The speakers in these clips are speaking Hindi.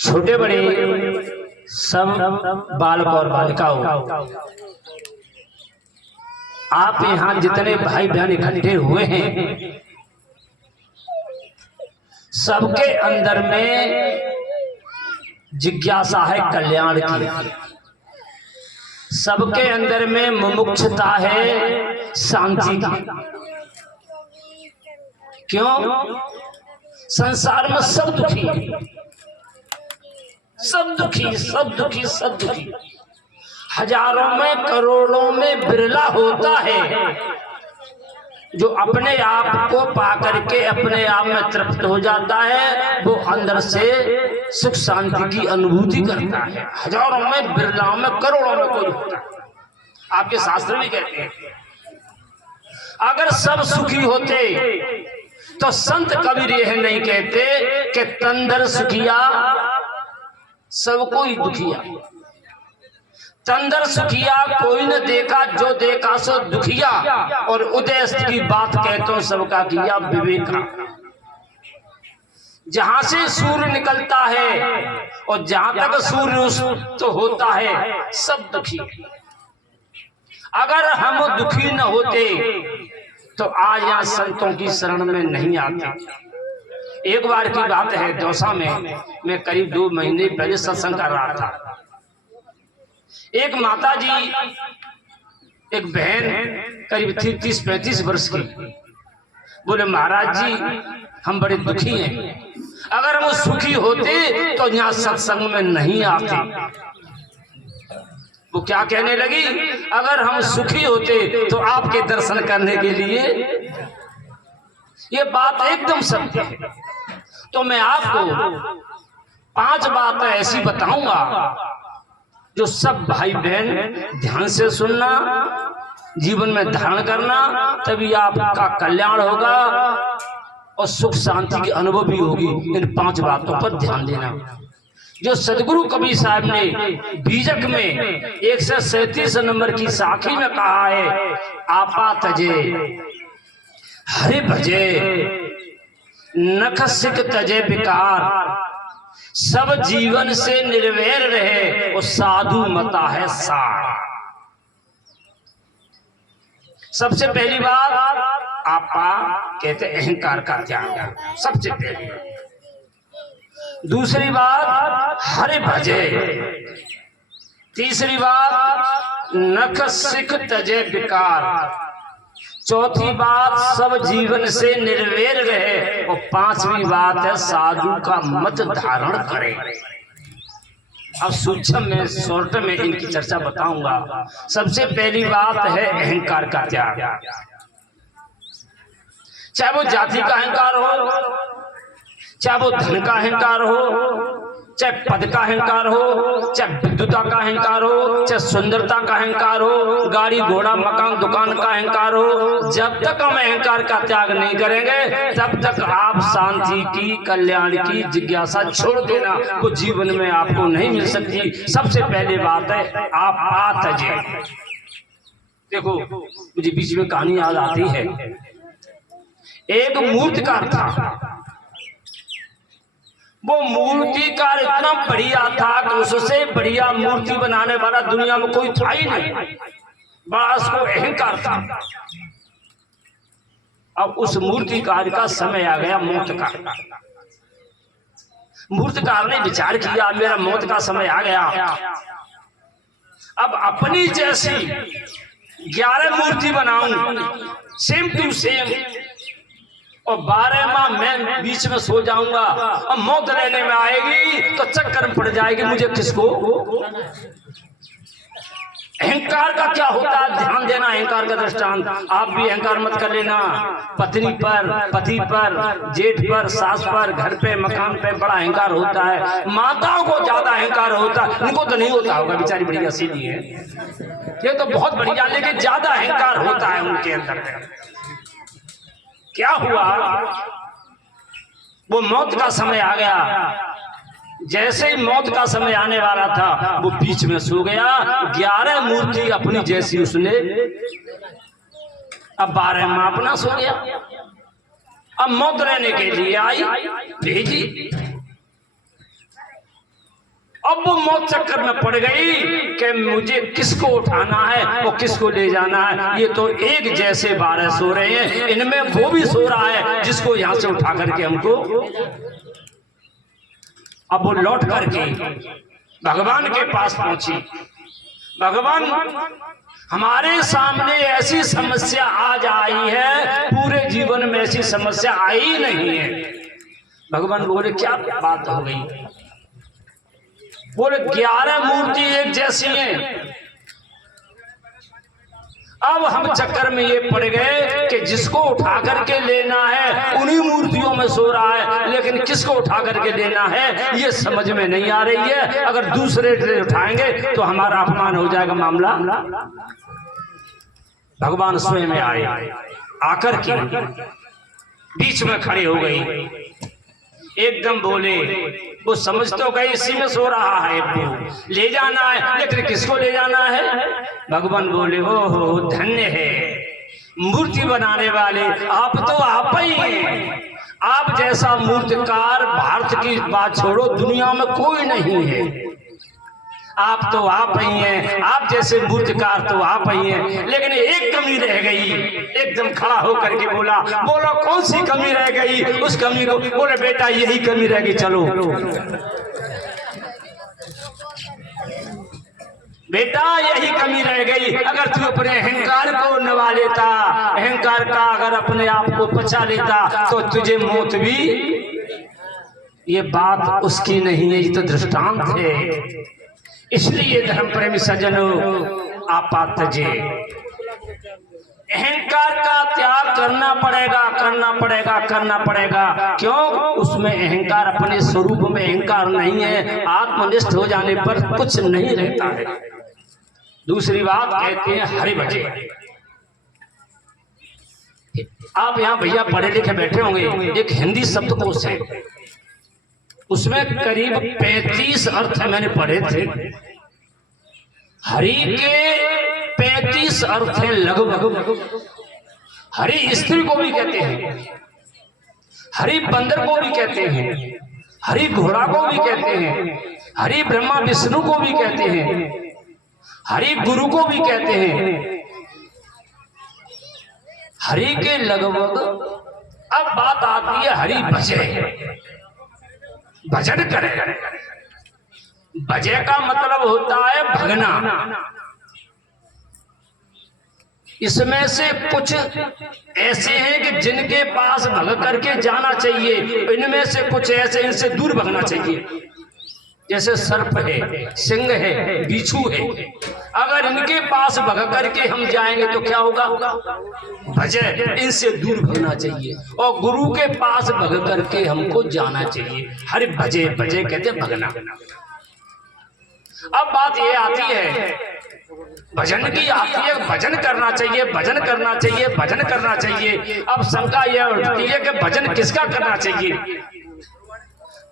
छोटे बड़े सब बालक और बालिकाओं, आप यहाँ जितने भाई बहन इकट्ठे हुए हैं, सबके अंदर में जिज्ञासा है कल्याण की, सबके अंदर में मुमुक्षुता है शांति की। क्यों? संसार में सब दुखी है, सब दुखी, सब दुखी, सब दुखी। हजारों में करोड़ों में बिरला होता है जो अपने आप को पाकर के अपने आप में तृप्त हो जाता है, वो अंदर से सुख शांति की अनुभूति करता है। हजारों में बिरलाओं में करोड़ों में कोई होता है। आपके शास्त्र भी कहते हैं अगर सब सुखी होते तो संत कबीर यह नहीं कहते कि तंदर सुखिया सब कोई दुखिया। तंदर सुखिया कोई न देखा, जो देखा सो दुखिया। और उदय की बात कहते हो सबका किया विवेका। जहां से सूर्य निकलता है और जहां तक सूर्य तो होता है सब दुखी। अगर हम दुखी न होते तो आज यहाँ संतों की शरण में नहीं आते। एक बार की बात है, दौसा में मैं करीब 2 महीने पहले सत्संग कर रहा था। एक माता जी, एक बहन करीब 30-35 वर्ष की, बोले महाराज जी हम बड़े दुखी हैं, अगर हम सुखी होते तो यहाँ सत्संग में नहीं आते। वो क्या कहने लगी, अगर हम सुखी होते तो आपके दर्शन करने के लिए। ये बात एकदम सत्य है। तो मैं आपको 5 बातें ऐसी बताऊंगा जो सब भाई बहन ध्यान से सुनना, जीवन में धारण करना, तभी आपका कल्याण होगा और सुख शांति की अनुभव भी होगी। इन 5 बातों पर ध्यान देना जो सदगुरु कबीर साहब ने बीजक में 137 नंबर की साखी में कहा है, आपा तजे हरि भजे नख सिख तजे विकार, सब जीवन से निर्वैर रहे और साधु मता है सार। सबसे पहली बात आपा कहते अहंकार का त्याग, सबसे पहली बात। दूसरी बात हरि भजे। तीसरी बात नख सिख तजे विकार। चौथी बात सब जीवन से निर्वैर रहे और 5वीं बात है साधु का मत धारण करे। अब सूक्ष्म में शॉर्ट में इनकी चर्चा बताऊंगा। सबसे पहली बात है अहंकार का त्याग। चाहे वो जाति का अहंकार हो, चाहे वो धन का अहंकार हो, चाहे पद का अहंकार हो, चाहे विद्युता का अहंकार हो, चाहे सुंदरता का अहंकार हो, गाड़ी घोड़ा मकान दुकान का अहंकार हो, जब तक हम अहंकार का त्याग नहीं करेंगे तब तक आप शांति की, कल्याण की जिज्ञासा छोड़ देना, वो जीवन में आपको नहीं मिल सकती। सबसे पहले बात है आप आतजे। देखो मुझे बीच में कहानी याद आती है। एक मूर्तिकार था, वो मूर्तिकार इतना बढ़िया था कि उससे बढ़िया मूर्ति बनाने वाला दुनिया में कोई था ही नहीं, बस को अहंकार था। अब उस मूर्तिकार का समय आ गया मौत का। मूर्तिकार ने विचार किया मेरा मौत का समय आ गया, अब अपनी जैसी 11 मूर्ति बनाऊं सेम टू सेम, और 12 माह मैं बीच में सो जाऊंगा और मौत लेने में आएगी तो चक्कर में पड़ जाएगी, मुझे किसको। अहंकार का क्या होता है, ध्यान देना। अहंकार का दृष्टांत आप भी अहंकार मत कर लेना। पत्नी पर, पति पर, जेठ पर, सास पर, घर पे, मकान पे बड़ा अहंकार होता है। माताओं को ज्यादा अहंकार होता है, उनको तो नहीं होता होगा, बेचारी बढ़िया सीधी है, ये तो बहुत बढ़िया, लेकिन ज्यादा अहंकार होता है उनके अंदर। क्या हुआ, वो मौत का समय आ गया। जैसे ही मौत का समय आने वाला था वो बीच में सो गया। 11 मूर्ति अपनी जैसी उसने, अब 12 माह अपना सो गया। अब मौत रहने के लिए आई, भेजी। अब वो मौत चक्कर में पड़ गई कि मुझे किसको उठाना है और किसको ले जाना है। ये तो एक जैसे 12 सो रहे हैं, इनमें वो भी सो रहा है जिसको यहां से उठा करके हमको। अब वो लौट करके भगवान के पास पहुंची। भगवान, हमारे सामने ऐसी समस्या आज आई है, पूरे जीवन में ऐसी समस्या आई नहीं है। भगवान बोले क्या बात हो गई? बोले 11 मूर्ति एक जैसी हैं। अब हम चक्कर में ये पड़ गए कि जिसको उठा करके लेना है उन्हीं मूर्तियों में सो रहा है, लेकिन किसको उठा करके लेना है ये समझ में नहीं आ रही है। अगर दूसरे से उठाएंगे तो हमारा अपमान हो जाएगा मामला। भगवान स्वयं आए, आकर के बीच में खड़े हो गई, एकदम बोले, वो समझ तो गई इसी में सो रहा है, वो ले जाना है, लेकिन किसको ले जाना है? भगवान बोले, ओहो धन्य है मूर्ति बनाने वाले, आप तो आप ही हैं। आप जैसा मूर्तिकार भारत की बात छोड़ो दुनिया में कोई नहीं है। आप तो आप ही हैं, आप जैसे मूर्तिकार तो आप ही हैं, लेकिन एक कमी रह गई। एकदम खड़ा होकर के बोला, बोलो कौन सी कमी रह गई? उस कमी को बोले, बेटा यही कमी रह गई, चलो बेटा यही कमी रह गई। अगर तू अपने अहंकार को नवा लेता, अहंकार का अगर अपने आप को बचा लेता तो तुझे मौत भी। ये बात उसकी नहीं है, ये तो दृष्टांत है। इसलिए धर्म प्रेमी सज्जनों, आपा तजे, अहंकार का त्याग करना पड़ेगा, करना पड़ेगा, करना पड़ेगा। क्यों? उसमें अहंकार, अपने स्वरूप में अहंकार नहीं है। आत्मनिष्ठ हो जाने पर कुछ नहीं रहता है। दूसरी बात कहते हैं हरि भजे। आप यहाँ भैया पढ़े लिखे बैठे होंगे, एक हिंदी शब्दकोश है, उसमें करीब 35 अर्थ मैंने पढ़े थे। हरि के 35 अर्थ हैं लगभग। हरि स्त्री को भी कहते हैं, हरि बंदर को भी कहते हैं, हरि घोड़ा को भी कहते हैं, हरि ब्रह्मा विष्णु को भी कहते हैं, हरि गुरु को भी कहते हैं। हरि के लगभग। अब बात आती है हरि भजे, भजन करे। भजे का मतलब होता है भगना। इसमें से कुछ ऐसे हैं कि जिनके पास भग करके जाना चाहिए, इनमें से कुछ ऐसे इनसे दूर भगना चाहिए। जैसे सर्प है, सिंह है, बिच्छू है, अगर इनके पास भग करके हम जाएंगे तो क्या होगा? भजे, इनसे दूर भगना चाहिए। और गुरु के पास भग करके हमको जाना चाहिए। हरि भजे, भजे कहते भगना। अब बात ये आती है भजन की, आती है भजन करना चाहिए, भजन करना चाहिए, भजन करना चाहिए। अब शंका यह उठती है कि भजन किसका करना चाहिए?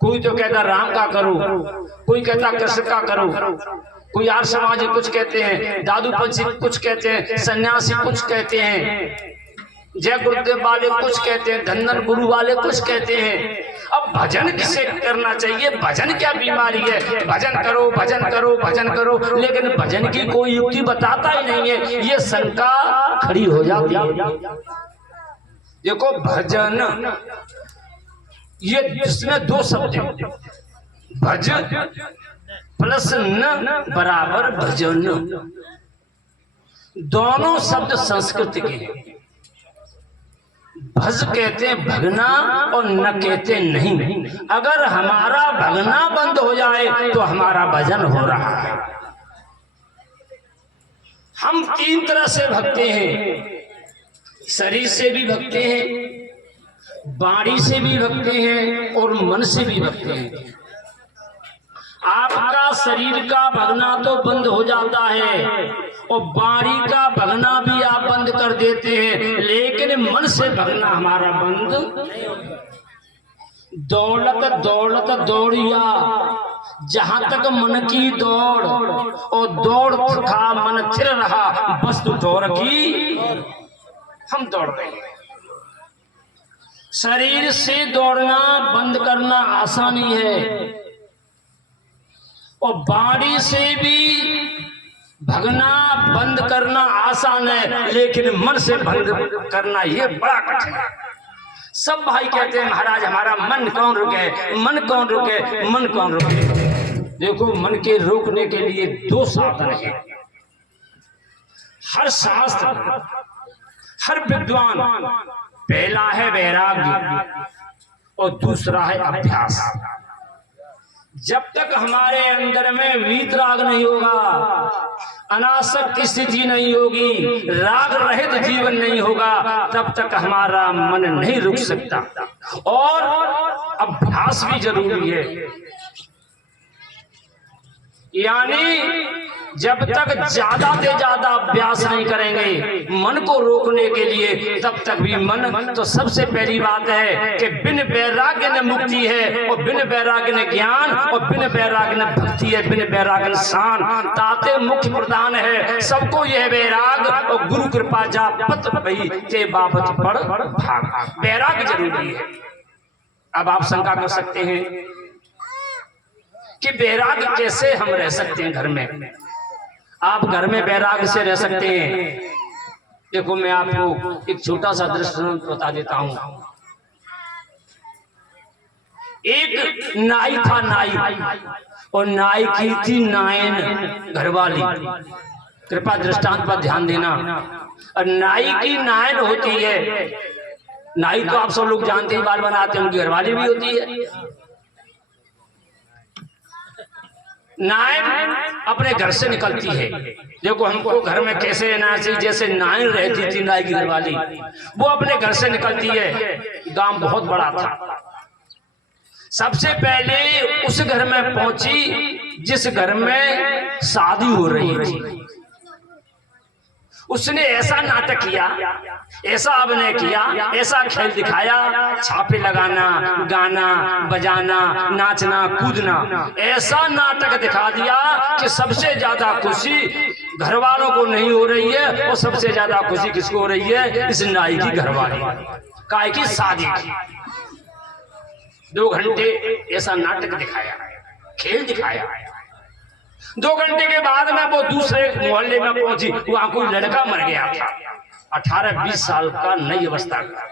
कोई तो कहता राम का करो, कोई कहता कृष्ण का करो, कोई आर्य समाज कुछ कहते हैं, दादू पंछी कुछ कहते हैं, सन्यासी कुछ कहते हैं, जय गुरुदेव वाले कुछ कहते हैं, धन्धन गुरु वाले कुछ कहते हैं। अब भजन किसे करना चाहिए? भजन क्या बीमारी है? भजन करो, भजन करो, भजन करो, लेकिन भजन की कोई युक्ति बताता ही नहीं है। ये शंका खड़ी हो जाती है। देखो भजन, ये जिसमें दो शब्द हैं, भज प्लस न बराबर भजन। दोनों शब्द संस्कृत के हैं। भज कहते हैं भगना और न कहते नहीं। अगर हमारा भगना बंद हो जाए तो हमारा भजन हो रहा है। हम तीन तरह से भगते हैं, शरीर से भी भगते हैं, वाणी से भी भगते हैं और मन से भी भगते हैं। आपका शरीर का भगना तो बंद हो जाता है और वाणी का भगना भी आप बंद कर देते हैं, लेकिन मन से भगना हमारा बंद। दौलत दौलत दौड़िया, जहां तक मन की दौड़, और दौड़ थका मन थिर रहा, वस्तु दौड़ की हम दौड़ रहे हैं। शरीर से दौड़ना बंद करना आसान ही है और बाड़ी से भी भगना बंद करना आसान है, लेकिन मन से बंद करना ये बड़ा कठिन है। सब भाई कहते हैं महाराज हमारा मन कौन रुके, मन कौन रुके, मन कौन रुके। देखो मन के रोकने के लिए दो साधन है। हर शास्त्र हर विद्वान, पहला है वैराग्य और दूसरा है अभ्यास। जब तक हमारे अंदर में वीतराग नहीं होगा, अनासक्त स्थिति नहीं होगी, राग रहित जीवन नहीं होगा, तब तक हमारा मन नहीं रुक सकता। और अभ्यास भी जरूरी है, यानी जब तक ज्यादा से ज्यादा अभ्यास नहीं करेंगे मन को रोकने के लिए, तब तक भी मन, तो सबसे पहली बात है कि बिन वैराग्य न मुक्ति है और बिन वैराग्य न ज्ञान और बिन वैराग्य न भक्ति है, बिन वैराग्य न शान। ताते मुख्य प्रधान है सबको यह वैराग और गुरु कृपा जा पत भई के बाबत पड़ भाग। वैराग्य जरूरी है। अब आप शंका कर सकते हैं कि वैराग्य कैसे हम रह सकते हैं घर में। आप घर में वैराग्य से रह सकते हैं। देखो मैं आपको एक छोटा सा दृष्टांत बता देता हूं। एक नाई था, नाई, और नाई की थी नायन घरवाली। कृपा दृष्टांत पर ध्यान देना। और नाई की नायन होती है, नाई तो आप सब लोग जानते हैं, बाल बनाते हैं, उनकी घरवाली भी होती है। नायन अपने घर से निकलती है। देखो हमको घर में कैसे रहना चाहिए, जैसे नायन रहती थी नाई की घरवाली, वो अपने घर से निकलती है। गांव बहुत बड़ा था। सबसे पहले उस घर में पहुंची जिस घर में शादी हो रही थी। उसने ऐसा नाटक किया, ऐसा अभिनय किया, ऐसा खेल दिखाया, छापे लगाना, गाना बजाना, नाचना कूदना, ऐसा नाटक दिखा दिया कि सबसे ज्यादा खुशी घर वालों को नहीं हो रही है और सबसे ज्यादा खुशी किसको हो रही है, इस नाई की घरवाली, काय की शादी की। 2 घंटे ऐसा नाटक दिखाया, खेल दिखाया। 2 घंटे के बाद में वो दूसरे मोहल्ले में पहुंची। वहां कोई लड़का मर गया था, 18-20 साल का, नई अवस्था का।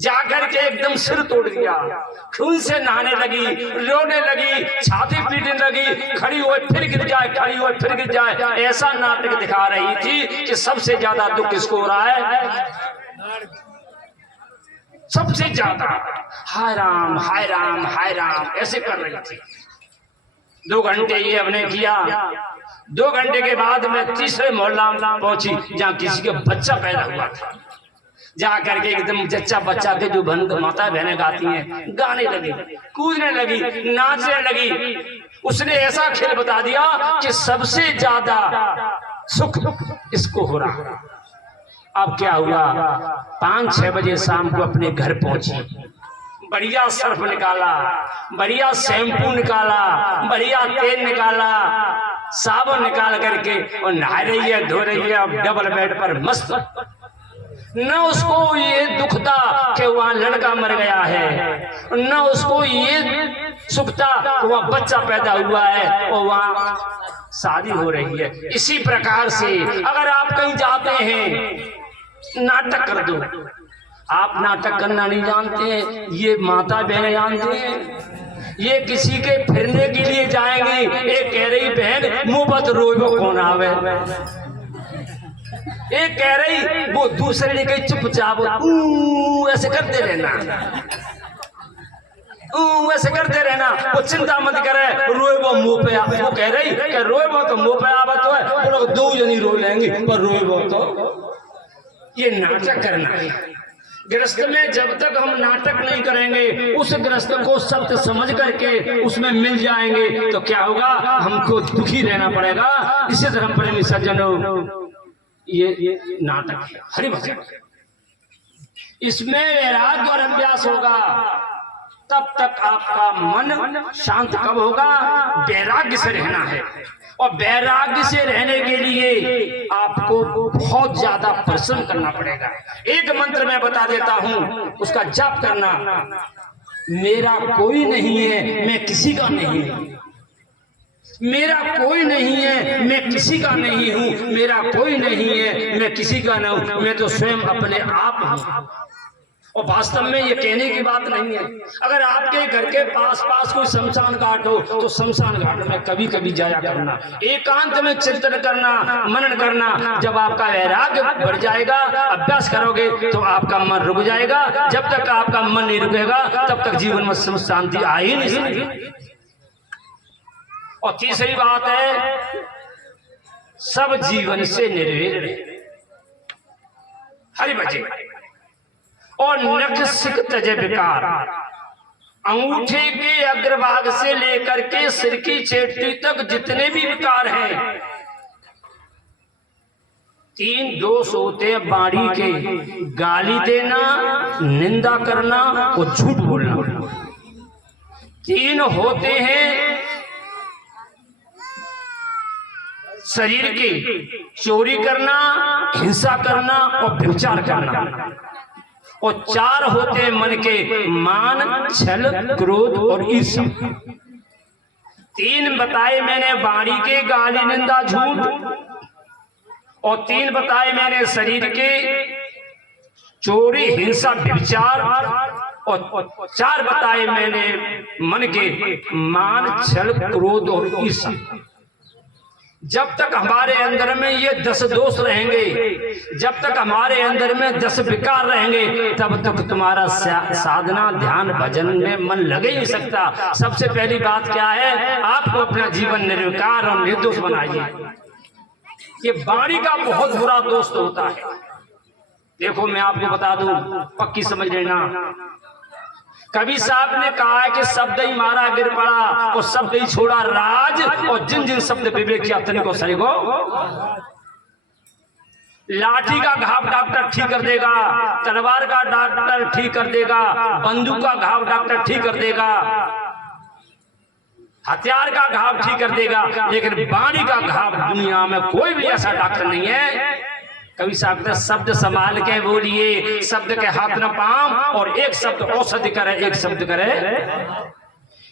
जाकर के एकदम सिर तोड़ दिया, खून से नहाने लगी, रोने लगी, छाती पीटने लगी, खड़ी हुई फिर गिर जाए, खड़ी हुई फिर गिर जाए। ऐसा नाटक दिखा रही थी कि सबसे ज्यादा दुख किसको हो रहा है, सबसे ज्यादा। हाय राम हाय राम हाय राम ऐसे कर रही थी। 2 घंटे ये अभिनय किया। 2 घंटे के बाद मैं तीसरे मोहल्ला में पहुंची जहाँ किसी का बच्चा पैदा हुआ था। जा करके एकदम जच्चा बच्चा के जो माता बहनें गाती हैं, गाने लगी, कूदने लगी, नाचने लगी। उसने ऐसा खेल बता दिया कि सबसे ज्यादा सुख इसको हो रहा। अब क्या हुआ, 5-6 बजे शाम को अपने घर पहुंची। बढ़िया सर्फ निकाला, बढ़िया शैम्पू निकाला, बढ़िया तेल निकाला, साबुन निकाल करके और नहा रही है, धो रही है। अब डबल बेड पर मस्त। न उसको ये दुख था कि वहां लड़का मर गया है, न उसको ये सुख था कि वहां बच्चा पैदा हुआ है और वहां शादी हो रही है। इसी प्रकार से अगर आप कहीं जाते हैं, नाटक कर दो। आप नाटक करना नहीं जानते, ये माता बहनें जानते हैं। ये किसी के फिरने के लिए जाएंगे, एक कह रही बहन मुंह बत रोइबो कौन आवे, एक कह रही वो दूसरे ने कही चुपचाप ऐसे करते रहना, ऐसे करते रहना, वो चिंता मत करे, रोइबो मुंह पे। वो कह रही कि रोइबो तो मुंह पे आवत है, वो लोग 2 जनी रो लेंगे, पर रोइबो तो। ये नाटक करना है। गृहस्थ में जब तक हम नाटक नहीं करेंगे, उस गृहस्थ को सत्य समझ करके उसमें मिल जाएंगे, तो क्या होगा, हमको दुखी रहना पड़ेगा। इसी धर्म प्रेमी सज्जनों, ये नाटक है, हरि भजन। इसमें वैराग्य और अभ्यास होगा। तब तक आपका मन शांत कब होगा? वैराग्य से रहना है, और वैराग्य से रहने के लिए आपको बहुत ज्यादा परिश्रम करना पड़ेगा। एक मंत्र मैं बता देता हूं, उसका जाप करना। मेरा कोई नहीं है, मैं किसी का नहीं हूं। मेरा कोई नहीं है, मैं किसी का नहीं हूं। मेरा कोई नहीं है, मैं किसी का नहीं हूं। मैं तो स्वयं अपने आप हूं। और वास्तव में ये कहने की बात नहीं है। अगर आपके घर के पास कोई शमशान घाट हो तो शमशान घाट में कभी कभी जाया करना, एकांत में चिंतन करना, मनन करना। जब आपका वैराग्य बढ़ जाएगा, अभ्यास करोगे तो आपका मन रुक जाएगा। जब तक आपका मन नहीं रुकेगा तब तक जीवन में शांति आ ही नहीं सकती। और तीसरी बात है, सब जीवन से निर्वेद हरि भजे और नख सिक तजे विकार। अंगूठे के अग्रभाग से लेकर के सिर की चेटी तक जितने भी विकार हैं, 3 दोष होते हैं वाणी के: गाली देना, निंदा करना और झूठ बोलना। 3 होते हैं शरीर के: चोरी करना, हिंसा करना और व्यभिचार करना। और 4 होते हैं मन के: मान, छल, क्रोध और ईर्ष्या। 3 बताए मैंने वाणी के: गाली, निंदा, झूठ। और 3 बताए मैंने शरीर के: चोरी, हिंसा, व्यभिचार। और 4 बताए मैंने मन के: मान, छल, क्रोध और ईर्ष्या। जब तक हमारे अंदर में ये 10 दोष रहेंगे, जब तक हमारे अंदर में 10 विकार रहेंगे, तब तक तुम्हारा साधना, ध्यान, भजन में मन लगे ही नहीं सकता। सबसे पहली बात क्या है? आपको अपना जीवन निर्विकार और निर्दोष बनाइए। ये वाणी का बहुत बुरा दोस्त होता है। देखो मैं आपको बता दूं, पक्की समझ लेना। कवि साहब ने कहा है कि शब्द ही मारा गिर पड़ा और शब्द ही छोड़ा राज, और जिन जिन शब्द विवेक किया तनिको सरिगो। लाठी का घाव डॉक्टर ठीक कर देगा, तलवार का डॉक्टर ठीक कर देगा, बंदूक का घाव डॉक्टर ठीक कर देगा, हथियार का घाव ठीक कर देगा, लेकिन वाणी का घाव दुनिया में कोई भी ऐसा डॉक्टर नहीं है। कवि साहब ने शब्द संभाल के बोलिए, शब्द के हाथ न पाम, और एक शब्द औषधि करे, एक शब्द करे।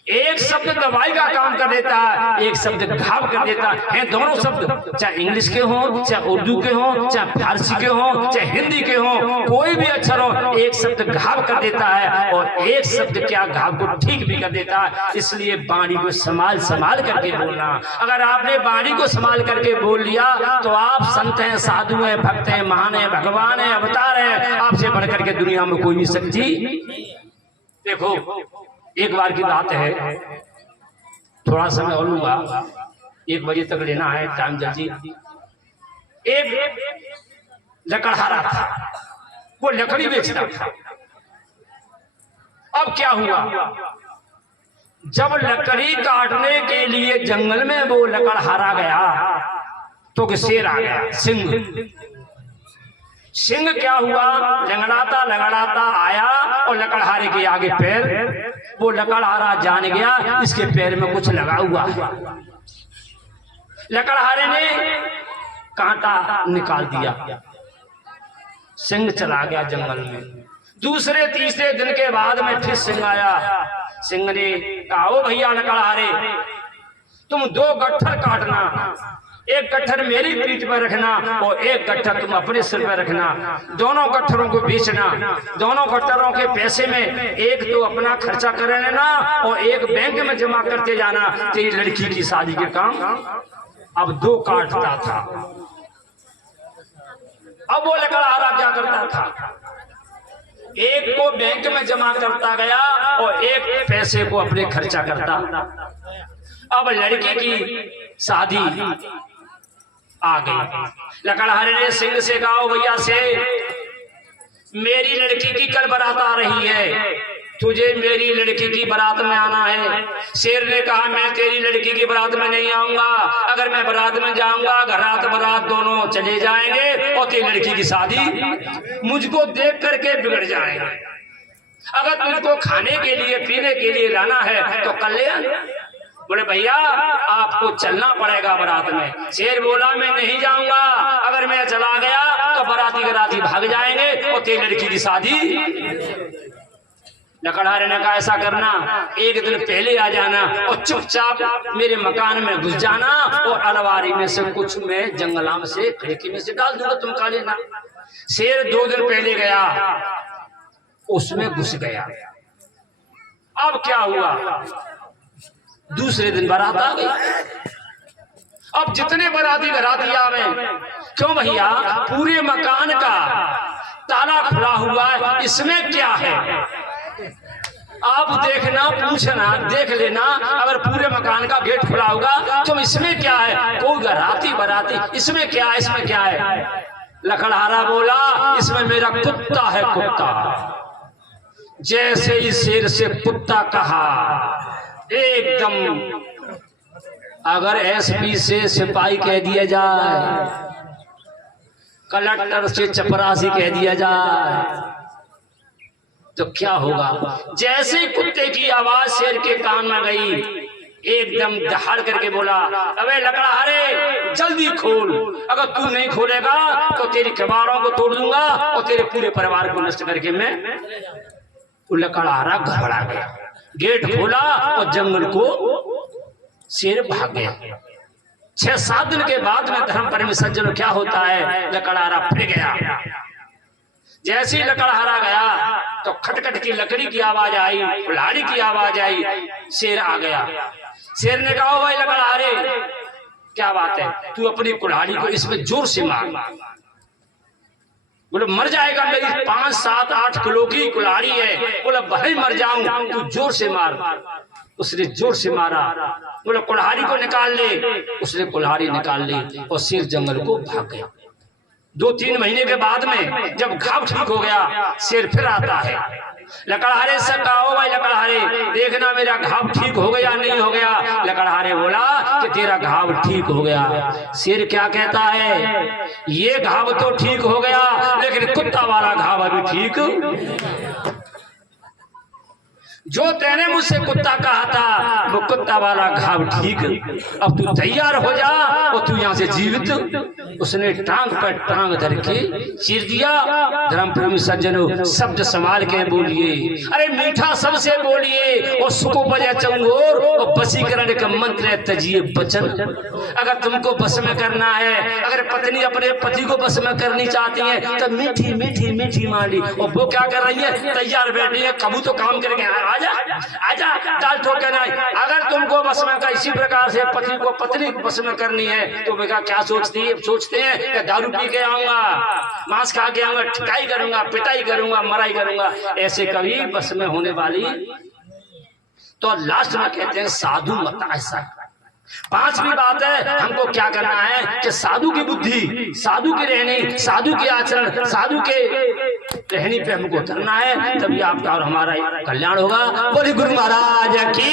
एक शब्द दवाई का काम कर देता है, एक शब्द घाव कर देता है। दोनों शब्द चाहे इंग्लिश के हों, चाहे उर्दू के हों, चाहे फारसी के हों, चाहे हिंदी के हों, कोई भी अक्षर हो, एक शब्द घाव कर देता है और एक शब्द क्या घाव को ठीक भी कर देता है। इसलिए वाणी को संभाल करके बोलना। अगर आपने वाणी को संभाल करके बोल लिया तो आप संत हैं, साधु हैं, भक्त हैं, महान हैं, भगवान हैं, अवतार हैं। आपसे बढ़ करके दुनिया में कोई भी शक्ति। देखो एक बार की बात है, थोड़ा समय और लूंगा, 1 बजे तक लेना है टाइम जल्दी। एक लकड़हारा था, वो लकड़ी बेचता था। अब क्या हुआ, जब लकड़ी काटने के लिए जंगल में वो लकड़हारा गया तो शेर आ गया, सिंह क्या हुआ, लंगड़ाता लंगड़ाता आया और लकड़हारे के आगे पैर, वो लकड़हारा जान गया इसके पैर में कुछ लगा हुआ है। लकड़हारे ने कांटा निकाल दिया, सिंह चला गया जंगल में। दूसरे तीसरे दिन के बाद में फिर सिंह आया। सिंह ने कहा, ओ भैया लकड़हारे, तुम 2 गट्ठर काटना, एक गट्ठर मेरी पीठ पर रखना और एक गट्ठर तुम अपने सिर पर रखना। दोनों गट्ठरों को बेचना, दोनों गट्ठरों के पैसे में एक तो अपना खर्चा कर लेना और एक बैंक में जमा करते जाना, तेरी लड़की की शादी के काम। अब 2 काटता था। अब वो लकड़हारा क्या करता था, एक को बैंक में जमा करता गया और एक पैसे को अपने खर्चा करता। अब लड़के की शादी आ गई। लकड़हारे ने सिंह से कहा, भैया से मेरी लड़की की कल बारात आ रही है, तुझे मेरी लड़की की बारात में आना है। शेर ने कहा, मैं तेरी लड़की की बारात में नहीं आऊंगा, अगर मैं बारात में जाऊंगा घरात बारात दोनों चले जाएंगे और तेरी लड़की की शादी मुझको देख करके बिगड़ जाएगी। अगर तुझको खाने के लिए पीने के लिए लाना है तो कर ले। बोले भैया आपको चलना पड़ेगा बारात में। शेर बोला मैं नहीं जाऊंगा, अगर मैं चला गया तो बाराती गराती भाग जाएंगे और तेरी लड़की की शादी। लकड़हारे ने कहा ऐसा करना, एक दिन पहले आ जाना और चुपचाप मेरे मकान में घुस जाना और अलमारी में से कुछ में जंगलाम से खिड़की में से डाल दूंगा, तुम खा लेना। शेर 2 दिन पहले गया, उसमें घुस गया। अब क्या हुआ, दूसरे दिन बारात आ गई। अब जितने बाराती घराती आवे, क्यों भैया पूरे मकान का ताला खुला हुआ है, इसमें क्या है? आप देखना, पूछना, देख लेना, अगर पूरे मकान का गेट खुला होगा तो इसमें क्या है? कोई घराती बाराती, इसमें क्या है, इसमें क्या है? लकड़हारा बोला इसमें मेरा कुत्ता है, कुत्ता। जैसे ही शेर से कुत्ता कहा, एकदम अगर एसपी से सिपाही कह दिया जाए, कलेक्टर से चपरासी कह दिया जाए तो क्या होगा? जैसे ही कुत्ते की आवाज शेर के कान में गई, एकदम दहाड़ करके बोला अबे लकड़हारे जल्दी खोल, अगर तू नहीं खोलेगा तो तेरी कबाड़ों को तोड़ दूंगा और तेरे पूरे परिवार को नष्ट करके मैं। लकड़हारा घबरा गया, गेट खोला और जंगल को शेर भाग गया। 6-7 दिन के बाद में धर्म प्रेमी सज्जनों क्या होता है, लकड़हारा फिर गया। जैसे ही लकड़हारा गया तो खटखट की लकड़ी की आवाज आई, कुल्हाड़ी की आवाज आई, शेर आ गया। शेर ने कहा भाई लकड़हारे क्या बात है, तू अपनी कुल्हाड़ी को इसमें जोर से मार। बोले मर जाएगा, मेरी 5, 7, 8 किलो की कुल्हाड़ी है। बोले भाई मर जाऊं, तू जोर से मार। उसने जोर से मारा। बोले कुल्हाड़ी को निकाल ले, उसने कुल्हाड़ी निकाल ली और शेर जंगल को भाग गया। 2-3 महीने के बाद में जब घाव ठीक हो गया, शेर फिर आता है। लकड़हारे से कहा भाई लकड़हारे देखना मेरा घाव ठीक हो गया नहीं हो गया। लकड़हारे बोला कि तेरा घाव ठीक हो गया। शेर क्या कहता है, ये घाव तो ठीक हो गया लेकिन कुत्ता वाला घाव अभी ठीक। जो तेने मुझसे कुत्ता कहा था वो कुत्ता वाला घाव ठीक, अब तू तैयार हो जा और तू यहाँ से जीवित। उसने टांग पर टांग धर के चीर दिया। धर्म प्रेमी सज्जनों शब्द संभाल के बोलिए, अरे मीठा सबसे बोलिए और सुको बजा चंगोर और बसीकरण का मंत्र तजिए बचन। अगर तुमको बस में करना है, अगर पत्नी अपने पति को बस में करनी चाहती है तो मीठी मीठी मीठी माली। और वो क्या कर रही है, तैयार बैठी है, कबू तो काम करके आजा आजा दाल ठोके नहीं। अगर तुमको बस में का इसी प्रकार से पति को पत्नी बस में करनी है तो बेटा क्या सोचती है, सोचते हैं कि दारू पी के आऊंगा, मांस खा के आऊंगा, ठिकाई करूंगा, पिटाई करूंगा, मराई करूंगा, ऐसे कभी बस में होने वाली। तो लास्ट में कहते हैं साधु मत ऐसा। 5वीं बात है, हमको क्या करना है कि साधु की बुद्धि, साधु की रहनी, साधु के आचरण, साधु के रहनी पे हमको करना है, तभी आपका और हमारा कल्याण होगा। बोले गुरु महाराज की।